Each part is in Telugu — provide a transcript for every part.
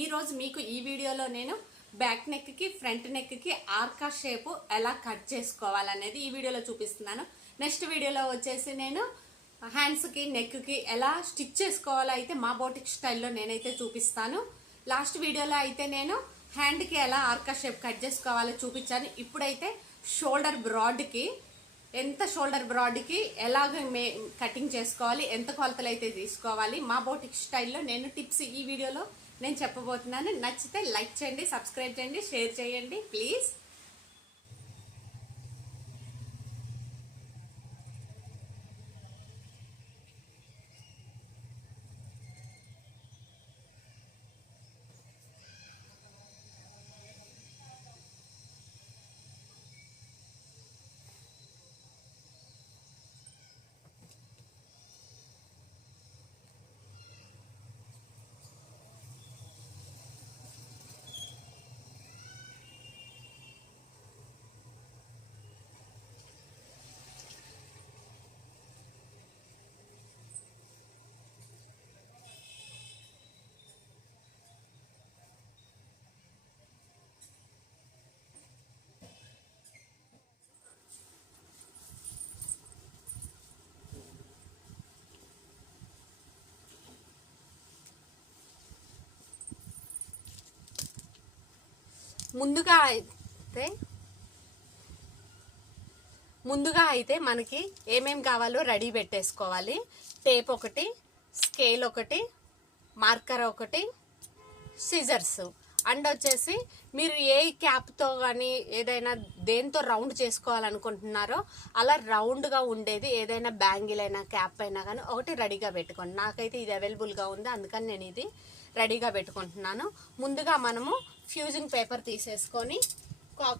ఈ రోజు మీకు ఈ వీడియోలో నేను బ్యాక్ నెక్ కి ఫ్రంట్ నెక్ కి ఆర్కా షేప్ ఎలా కట్ చేసుకోవాలనేది ఈ వీడియోలో చూపిస్తున్నాను. నెక్స్ట్ వీడియోలో వచ్చేసి నేను హ్యాండ్స్ కి నెక్ కి ఎలా స్టిచ్ చేసుకోవాలో అయితే మా బోటిక్ స్టైల్లో నేనైతే చూపిస్తాను. లాస్ట్ వీడియోలో అయితే నేను హ్యాండ్ కి ఎలా ఆర్కా షేప్ కట్ చేసుకోవాలో చూపించాను. ఇప్పుడైతే షోల్డర్ బ్రాడ్ కి ఎంత షోల్డర్ బ్రాడ్ కి ఎలాగ కటింగ్ చేసుకోవాలి, ఎంత కొలతలు అయితే తీసుకోవాలి, మా బోటిక్ స్టైల్లో నేను టిప్స్ ఈ వీడియోలో నేను చెప్పబోతున్నాను. నచ్చితే లైక్ చేయండి, సబ్స్క్రైబ్ చేయండి, షేర్ చేయండి ప్లీజ్. ముందుగా అయితే మనకి ఏమేం కావాలో రెడీ పెట్టేసుకోవాలి. టేప్ ఒకటి, స్కేల్ ఒకటి, మార్కర్ ఒకటి, సిజర్స్ అండ్ వచ్చేసి మీరు ఏ క్యాప్తో కానీ ఏదైనా దేంతో రౌండ్ చేసుకోవాలనుకుంటున్నారో అలా రౌండ్గా ఉండేది ఏదైనా బ్యాంగిల్ అయినా క్యాప్ అయినా కానీ ఒకటి రెడీగా పెట్టుకోండి. నాకైతే ఇది అవైలబుల్గా ఉంది, అందుకని నేను ఇది రెడీగా పెట్టుకుంటున్నాను. ముందుగా మనము ఫ్యూజింగ్ పేపర్ తీసేసుకొని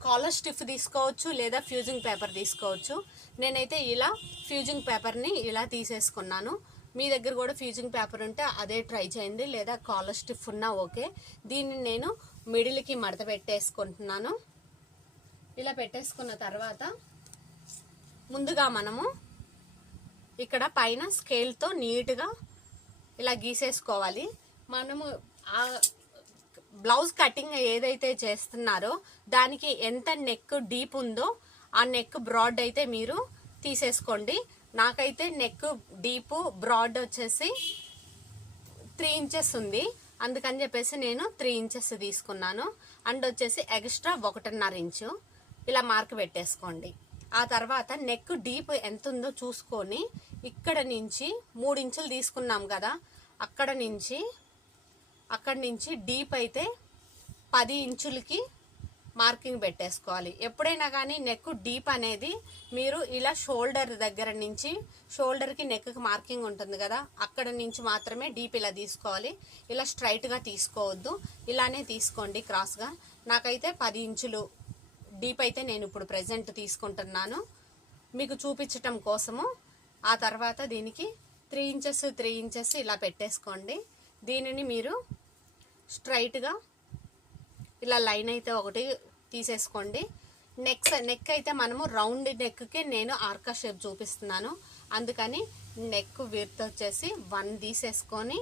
కాలర్ స్టిఫ్ తీసుకోవచ్చు లేదా ఫ్యూజింగ్ పేపర్ తీసుకోవచ్చు. నేనైతే ఇలా ఫ్యూజింగ్ పేపర్ని ఇలా తీసేసుకున్నాను. మీ దగ్గర కూడా ఫ్యూజింగ్ పేపర్ ఉంటే అదే ట్రై చేయండి, లేదా కాలర్ స్టిఫ్ ఉన్నా ఓకే. దీన్ని నేను మిడిల్కి మడత పెట్టేసుకుంటున్నాను. ఇలా పెట్టేసుకున్న తర్వాత ముందుగా మనము ఇక్కడ పైన స్కేల్తో నీట్గా ఇలా గీసేసుకోవాలి. మనము ఆ బ్లౌజ్ కటింగ్ ఏదైతే చేస్తున్నారో దానికి ఎంత నెక్ డీప్ ఉందో ఆ నెక్ బ్రాడ్ అయితే మీరు తీసేసుకోండి. నాకైతే నెక్ డీప్ బ్రాడ్ వచ్చేసి 3 ఇంచెస్ ఉంది, అందుకని చెప్పేసి నేను 3 ఇంచెస్ తీసుకున్నాను. అండ్ వచ్చేసి ఎక్స్ట్రా 1.5 ఇంచు ఇలా మార్క్ పెట్టేసుకోండి. ఆ తర్వాత నెక్ డీప్ ఎంత ఉందో చూసుకొని ఇక్కడ నుంచి 3 ఇంచులు తీసుకున్నాం కదా, అక్కడి నుంచి డీప్ అయితే 10 ఇంచులకి మార్కింగ్ పెట్టేసుకోవాలి. ఎప్పుడైనా కానీ నెక్ డీప్ అనేది మీరు ఇలా షోల్డర్ దగ్గర నుంచి షోల్డర్కి నెక్కి మార్కింగ్ ఉంటుంది కదా, అక్కడ నుంచి మాత్రమే డీప్ ఇలా తీసుకోవాలి. ఇలా స్ట్రైట్గా తీసుకోవద్దు, ఇలానే తీసుకోండి క్రాస్గా. నాకైతే 10 ఇంచులు డీప్ అయితే నేను ఇప్పుడు ప్రెజెంట్ తీసుకుంటున్నాను మీకు చూపించటం కోసము. ఆ తర్వాత దీనికి 3 ఇంచెస్ ఇలా పెట్టేసుకోండి. దీనిని మీరు స్ట్రైట్గా ఇలా లైన్ అయితే ఒకటి తీసేసుకోండి. నెక్ అయితే మనము రౌండ్ నెక్కి నేను ఆర్కా షేప్ చూపిస్తున్నాను, అందుకని నెక్ విడ్త్ వచ్చేసి 1 తీసేసుకొని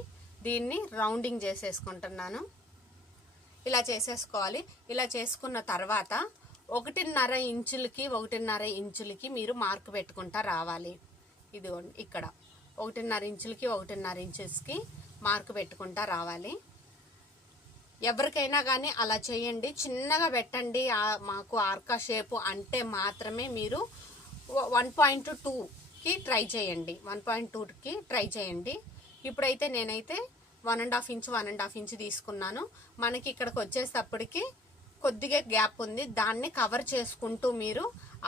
దీన్ని రౌండింగ్ చేసేసుకుంటున్నాను. ఇలా చేసేసుకోవాలి. ఇలా చేసుకున్న తర్వాత 1.5 ఇంచులకి మీరు మార్క్ పెట్టుకుంటా రావాలి. ఇదిగోండి ఇక్కడ 1.5 ఇంచెస్కి మార్క్ పెట్టుకుంటా రావాలి. ఎవరికైనా కానీ అలా చేయండి, చిన్నగా పెట్టండి. మాకు ఆర్కా షేప్ అంటే మాత్రమే మీరు 1.2కి ట్రై చేయండి, 1.2కి ట్రై చేయండి. ఇప్పుడైతే నేనైతే 1.5 ఇంచ్ తీసుకున్నాను. మనకి ఇక్కడికి వచ్చేటప్పటికి కొద్దిగా గ్యాప్ ఉంది, దాన్ని కవర్ చేసుకుంటూ మీరు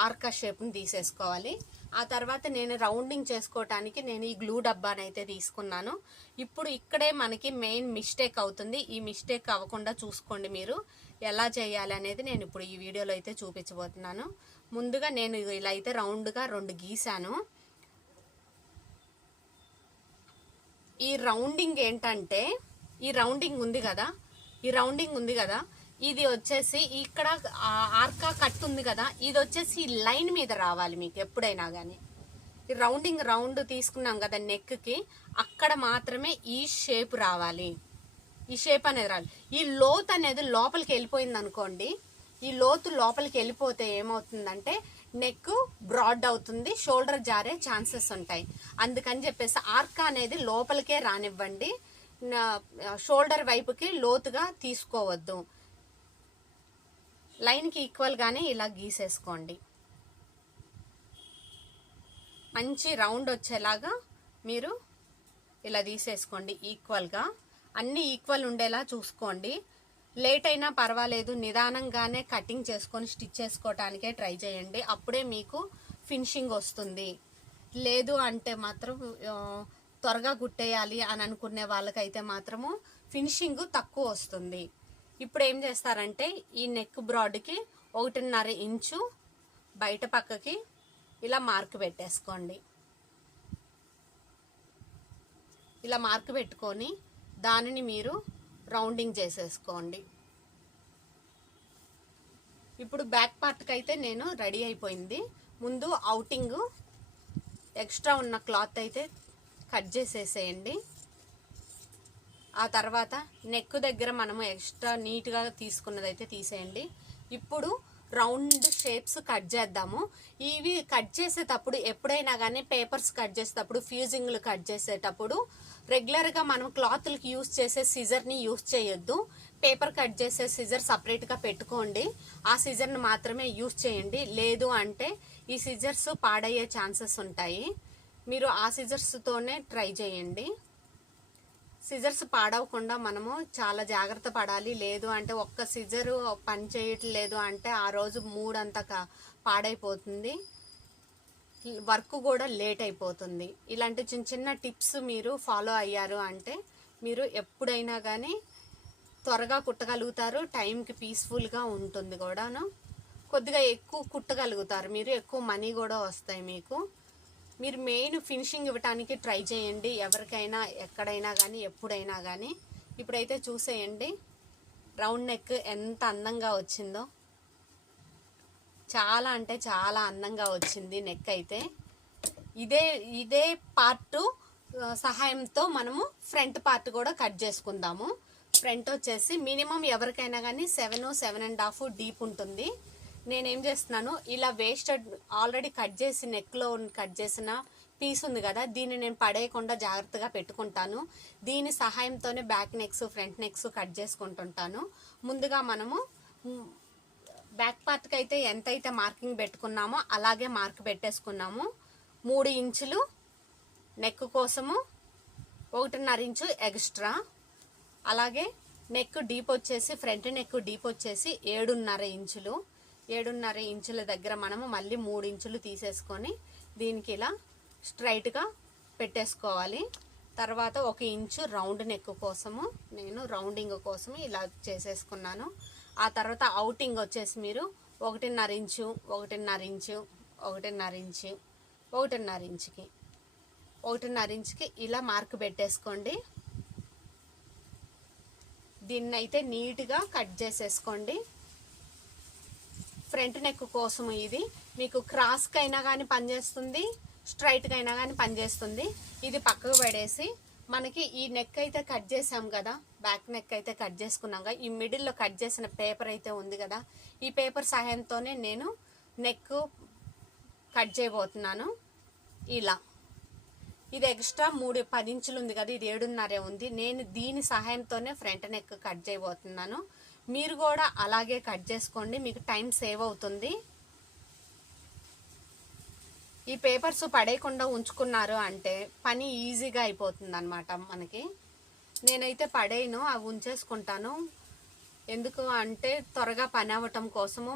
ఆర్కా షేప్ని తీసేసుకోవాలి. ఆ తర్వాత నేను రౌండింగ్ చేసుకోవటానికి నేను ఈ గ్లూ డబ్బానైతే తీసుకున్నాను. ఇప్పుడు ఇక్కడే మనకి మెయిన్ మిస్టేక్ అవుతుంది. ఈ మిస్టేక్ అవ్వకుండా చూసుకోండి మీరు ఎలా చేయాలి అనేది నేను ఇప్పుడు ఈ వీడియోలో అయితే చూపించబోతున్నాను. ముందుగా నేను ఇలా అయితే రౌండ్గా 2 గీసాను. ఈ రౌండింగ్ ఏంటంటే ఈ రౌండింగ్ ఉంది కదా ఇది వచ్చేసి ఇక్కడ ఆర్కా కట్ ఉంది కదా, ఇది వచ్చేసి లైన్ మీద రావాలి మీకు ఎప్పుడైనా కానీ. రౌండింగ్ రౌండ్ తీసుకున్నాం కదా నెక్కి, అక్కడ మాత్రమే ఈ షేప్ రావాలి. ఈ షేప్ అనేది రాదు. ఈ లోతు అనేది లోపలికి వెళ్ళిపోయింది అనుకోండి, ఈ లోతు లోపలికి వెళ్ళిపోతే ఏమవుతుందంటే నెక్ బ్రాడ్ అవుతుంది, షోల్డర్ జారే ఛాన్సెస్ ఉంటాయి. అందుకని చెప్పేసి ఆర్క్ అనేది లోపలికే రానివ్వండి, షోల్డర్ వైపుకి లోతుగా తీసుకోవద్దు. లైన్కి ఈక్వల్గానే ఇలా గీసేసుకోండి. మంచి రౌండ్ వచ్చేలాగా మీరు ఇలా తీసేసుకోండి. ఈక్వల్గా అన్నీ ఈక్వల్ ఉండేలా చూసుకోండి. లేట్ అయినా పర్వాలేదు, నిదానంగానే కటింగ్ చేసుకొని స్టిచ్ చేసుకోవటానికే ట్రై చేయండి. అప్పుడే మీకు ఫినిషింగ్ వస్తుంది. లేదు అంటే మాత్రం త్వరగా కుట్టేయాలి అని అనుకునే వాళ్ళకైతే మాత్రము ఫినిషింగ్ తక్కువ వస్తుంది. ఇప్పుడు ఏం చేస్తారంటే ఈ నెక్ బ్రాడ్కి 1.5 ఇంచు బయట పక్కకి ఇలా మార్క్ పెట్టేసుకోండి. ఇలా మార్క్ పెట్టుకొని దానిని మీరు రౌండింగ్ చేసేసుకోండి. ఇప్పుడు బ్యాక్ పార్ట్కి అయితే నేను రెడీ అయిపోయింది. ముందు అవుటింగ్ ఎక్స్ట్రా ఉన్న క్లాత్ అయితే కట్ చేసేసేయండి. ఆ తర్వాత నెక్ దగ్గర మనము ఎక్స్ట్రా నీట్గా తీసుకున్నదైతే తీసేయండి. ఇప్పుడు రౌండ్ షేప్స్ కట్ చేద్దాము. ఇవి కట్ చేసేటప్పుడు ఎప్పుడైనా కానీ పేపర్స్ కట్ చేసేటప్పుడు, ఫ్యూజింగ్లు కట్ చేసేటప్పుడు రెగ్యులర్గా మనం క్లాత్లకి యూజ్ చేసే సిజర్ని యూజ్ చేయొద్దు. పేపర్ కట్ చేసే సిజర్ సపరేట్గా పెట్టుకోండి. ఆ సిజర్ని మాత్రమే యూజ్ చేయండి. లేదు అంటే ఈ సిజర్స్ పాడయ్యే ఛాన్సెస్ ఉంటాయి. మీరు ఆ సిజర్స్తోనే ట్రై చేయండి. సిజర్స్ పాడవకుండా మనము చాలా జాగ్రత్త పడాలి. లేదు అంటే ఒక్క సిజరు పని చేయట్లేదు అంటే ఆ రోజు మూడంతా పాడైపోతుంది, వర్క్ కూడా లేట్ అయిపోతుంది. ఇలాంటి చిన్న చిన్న టిప్స్ మీరు ఫాలో అయ్యారు అంటే మీరు ఎప్పుడైనా కానీ త్వరగా కుట్టగలుగుతారు. టైంకి పీస్ఫుల్గా ఉంటుంది కూడాను. కొద్దిగా ఎక్కువ కుట్టగలుగుతారు మీరు, ఎక్కువ మనీ కూడా వస్తాయి మీకు. మీరు మెయిన్ ఫినిషింగ్ ఇవ్వటానికి ట్రై చేయండి, ఎవరికైనా ఎక్కడైనా కానీ ఎప్పుడైనా కానీ. ఇప్పుడైతే చూసేయండి రౌండ్ నెక్ ఎంత అందంగా వచ్చిందో. చాలా అంటే చాలా అందంగా వచ్చింది నెక్ అయితే. ఇదే పార్ట్ సహాయంతో మనము ఫ్రంట్ పార్ట్ కూడా కట్ చేసుకుందాము. ఫ్రంట్ వచ్చేసి మినిమం ఎవరికైనా కానీ 7.5 డీప్ ఉంటుంది. నేనేం చేస్తున్నాను, ఇలా వేస్టెడ్ ఆల్రెడీ కట్ చేసి నెక్లో కట్ చేసిన పీస్ ఉంది కదా, దీన్ని నేను పడేయకుండా జాగ్రత్తగా పెట్టుకుంటాను. దీని సహాయంతోనే back necks, front necks cut చేసుకుంటుంటాను. ముందుగా మనము బ్యాక్ పార్ట్కి అయితే ఎంతైతే మార్కింగ్ పెట్టుకున్నామో అలాగే మార్క్ పెట్టేసుకున్నాము. 3 ఇంచులు నెక్ కోసము, 1.5 ఇంచు ఎక్స్ట్రా. అలాగే నెక్ డీప్ వచ్చేసి, ఫ్రంట్ నెక్ డీప్ వచ్చేసి 7.5 ఇంచులు. 7.5 ఇంచుల దగ్గర మనము మళ్ళీ 3 ఇంచులు తీసేసుకొని దీనికి ఇలా స్ట్రైట్గా పెట్టేసుకోవాలి. తర్వాత 1 ఇంచు రౌండ్ నెక్ కోసము నేను రౌండింగ్ కోసం ఇలా చేసేసుకున్నాను. ఆ తర్వాత అవుటింగ్ వచ్చేసి మీరు 1.5 ఇంచు, 1.5 ఇంచు, 1.5 ఇంచు, 1.5 ఇంచుకి 1.5 ఇంచుకి ఇలా మార్క్ పెట్టేసుకోండి. దీన్నైతే నీట్గా కట్ చేసేసుకోండి. ఫ్రంట్ నెక్ కోసం ఇది మీకు క్రాస్కి అయినా కానీ పనిచేస్తుంది, స్ట్రైట్గా అయినా కానీ పనిచేస్తుంది. ఇది పక్కకు పడేసి మనకి ఈ నెక్ అయితే కట్ చేసాం కదా, బ్యాక్ నెక్ అయితే కట్ చేసుకున్నాం కదా, ఈ మిడిల్లో కట్ చేసిన పేపర్ అయితే ఉంది కదా, ఈ పేపర్ సహాయంతోనే నేను నెక్ కట్ చేయబోతున్నాను. ఇలా ఇది ఎక్స్ట్రా 10 ఇంచులు ఉంది కదా, ఇది 7.5 ఉంది. నేను దీని సహాయంతోనే ఫ్రంట్ నెక్ కట్ చేయబోతున్నాను. మీరు కూడా అలాగే కట్ చేసుకోండి, మీకు టైం సేవ్ అవుతుంది. ఈ పేపర్స్ పడేయకుండా ఉంచుకున్నారు అంటే పని ఈజీగా అయిపోతుంది అన్నమాట మనకి. నేనైతే పడేయను, అవి ఉంచేసుకుంటాను. ఎందుకు అంటే త్వరగా పని అవ్వటం కోసము.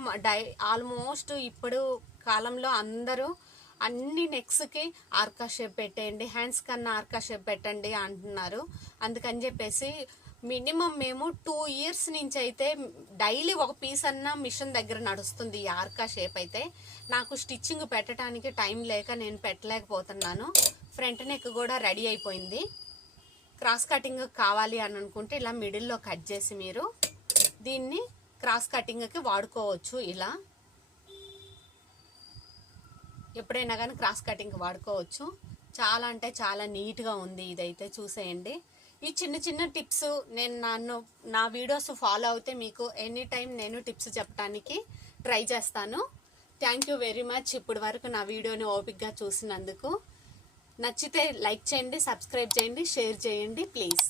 ఆల్మోస్ట్ ఇప్పుడు కాలంలో అందరూ అన్ని నెక్స్కి ఆర్కా షేప్ పెట్టేయండి, హ్యాండ్స్ కన్నా ఆర్కా షేప్ పెట్టండి అంటున్నారు. అందుకని చెప్పేసి మినిమం మేము 2 ఇయర్స్ నుంచి అయితే డైలీ ఒక పీస్ అన్న మిషన్ దగ్గర నడుస్తుంది ఈ ఆర్కా షేప్ అయితే. నాకు స్టిచ్చింగ్ పెట్టడానికి టైం లేక నేను పెట్టలేకపోతున్నాను. ఫ్రంట్ నెక్ కూడా రెడీ అయిపోయింది. క్రాస్ కటింగ్ కావాలి అని అనుకుంటే ఇలా మిడిల్లో కట్ చేసి మీరు దీన్ని క్రాస్ కటింగ్కి వాడుకోవచ్చు. ఇలా ఎప్పుడైనా కానీ క్రాస్ కటింగ్ వాడుకోవచ్చు. చాలా అంటే చాలా నీట్గా ఉంది ఇదైతే. చూసేయండి ఈ చిన్న చిన్న టిప్స్ నేను నా వీడియోస్ ఫాలో అవుతే మీకు ఎనీ టైం నేను టిప్స్ చెప్పడానికి ట్రై చేస్తాను. థ్యాంక్ యూ వెరీ మచ్ ఇప్పటి వరకు నా వీడియోని ఓపిక్గా చూసినందుకు. నచ్చితే లైక్ చేయండి, సబ్స్క్రైబ్ చేయండి, షేర్ చేయండి ప్లీజ్.